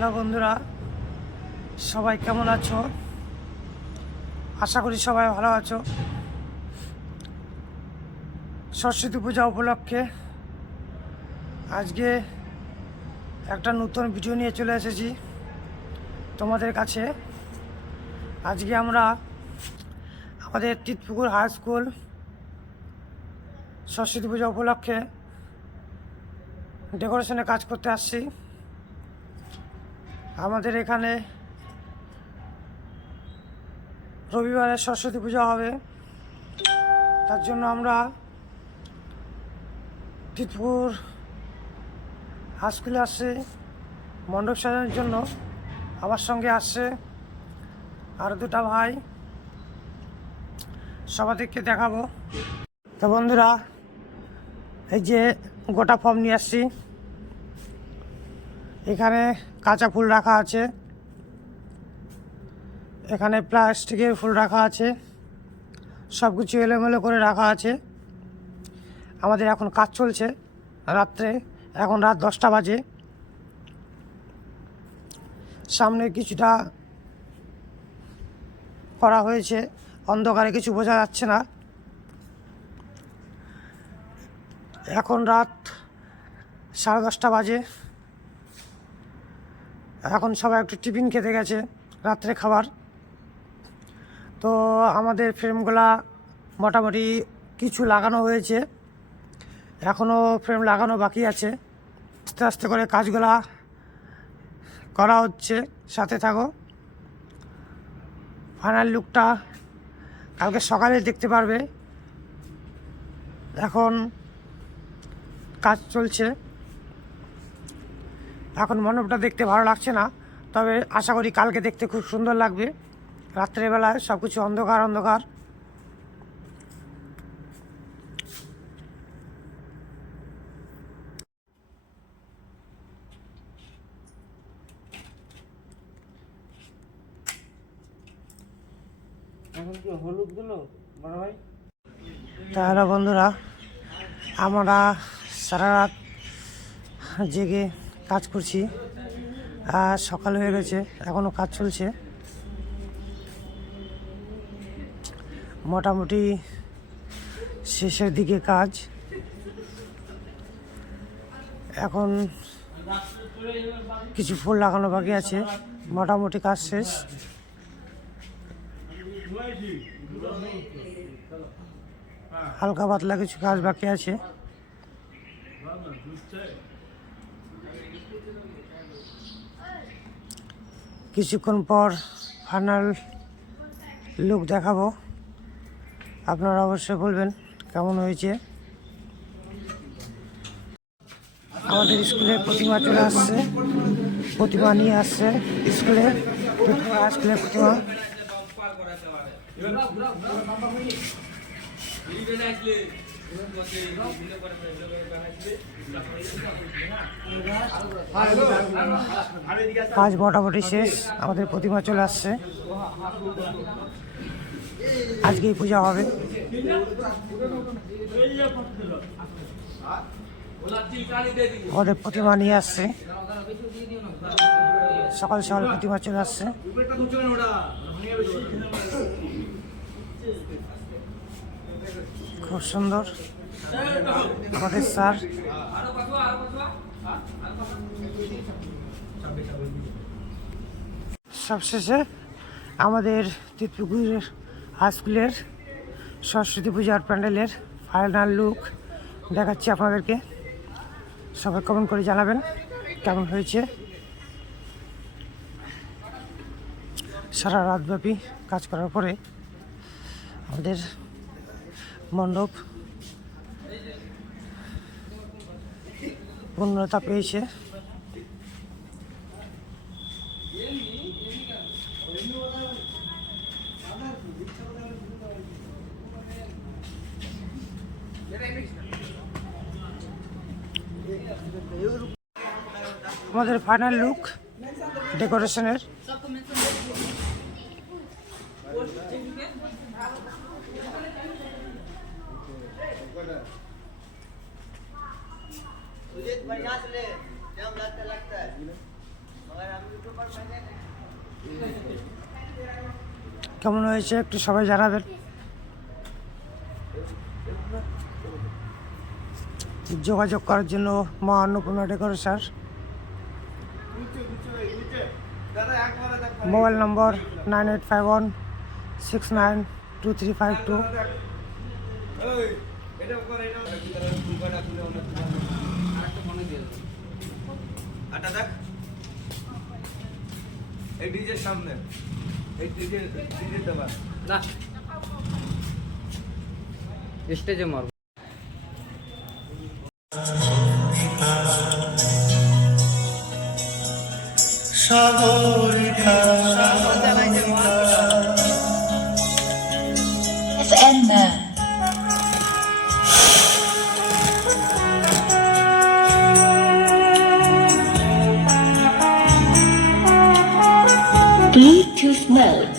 Hello বন্ধুরা, সবাই কেমন আছো? আশা করি সবাই ভালো আছো। সরস্বতী পূজা উপলক্ষে আজকে একটা নতুন ভিডিও নিয়ে চলে এসেছি তোমাদের কাছে। আজকে আমরা আমাদের তিতপুকুর হাই স্কুল সরস্বতী পূজা উপলক্ষে ডেকোরেশনে কাজ করতে আসছি। আমাদের এখানে রবিবারে সরস্বতী পূজা হবে। তার জন্য আমরা তিতপুর স্কুলে আসছি, মণ্ডপ সাজানোর জন্য আমার সঙ্গে আসছে আর দুটা ভাই। সবাইকে দেখাবো। তো বন্ধুরা, এই যে গোটা ফর্ম নিয়ে আসছি। এখানে কাঁচা ফুল রাখা আছে। এখানে প্লাস্টিকের ফুল রাখা আছে। সব কিছু এলোমেলো করে রাখা আছে। আমাদের এখন কাজ চলছে রাত্রে, এখন রাত দশটা বাজে। সামনে কিছুটা করা হয়েছে, অন্ধকারে কিছু বোঝা যাচ্ছে না। এখন রাত সাড়ে দশটা বাজে। এখন সবাই একটু টিফিন খেতে গেছে, রাত্রে খাবার। তো আমাদের ফ্রেমগুলা মোটামুটি কিছু লাগানো হয়েছে। এখনও ফ্রেম লাগানো বাকি আছে। আস্তে আস্তে করে কাজগুলা করা হচ্ছে, সাথে থাকো। ফাইনাল লুকটা কালকে সকালে দেখতে পারবে। এখন কাজ চলছে। এখন মণ্ডপটা দেখতে ভালো লাগছে না তবে আশা করি কালকে দেখতে খুব সুন্দর লাগবে। রাত্রেবেলায় সব কিছু অন্ধকার। অন্ধকার তাহলে বন্ধুরা আমরা সারা রাত জেগে কাজ করছি। আর সকাল হয়ে গেছে এখনও কাজ চলছে। মোটামুটি শেষের দিকে কাজ। এখন কিছু ফুল লাগানো বাকি আছে, মোটামুটি কাজ শেষ। হালকা পাতলা কিছু কাজ বাকি আছে। কিছুক্ষণ পর ফাইনাল লুক দেখাবো আপনারা অবশ্যই বলবেন কেমন হয়েছে আমাদের স্কুলে প্রতিমা চলে আসছে প্রতিমা নিয়ে আসছে স্কুলে স্কুলের প্রতিমা কাজ মোটামুটি শেষ, আমাদের প্রতিমা চলে আসছে। আজকেই পূজা হবে। আমাদের প্রতিমা নিয়ে আসছে। সকাল সকাল প্রতিমা চলে আসছে। খুব সুন্দর। আমাদের স্যার। সবশেষে আমাদের তিতপুকুর হাই স্কুলের সরস্বতী পূজার প্যান্ডেলের ফাইনাল লুক দেখাচ্ছি আপনাদেরকে। সবাই কমেন্ট করে জানাবেন কেমন হয়েছে। সারা রাতব্যাপী কাজ করার পরে আমাদের মণ্ডপ। পূর্ণতা পেয়েছে আমাদের ফাইনাল লুক ডেকোরেশনের तुझे बढ़िया से ले जम लगता लगता है मगर हम কেমন হয়েছে একটু সবাই জানাবেন যোগাযোগ করার জন্য Maa Annapurna decoration mobile number nine eight five one six nine two three five two আটা দেখ। এই ডিজের সামনে। এই ডিজে ডিজে দেবা না। স্টেজে Bluetooth mode.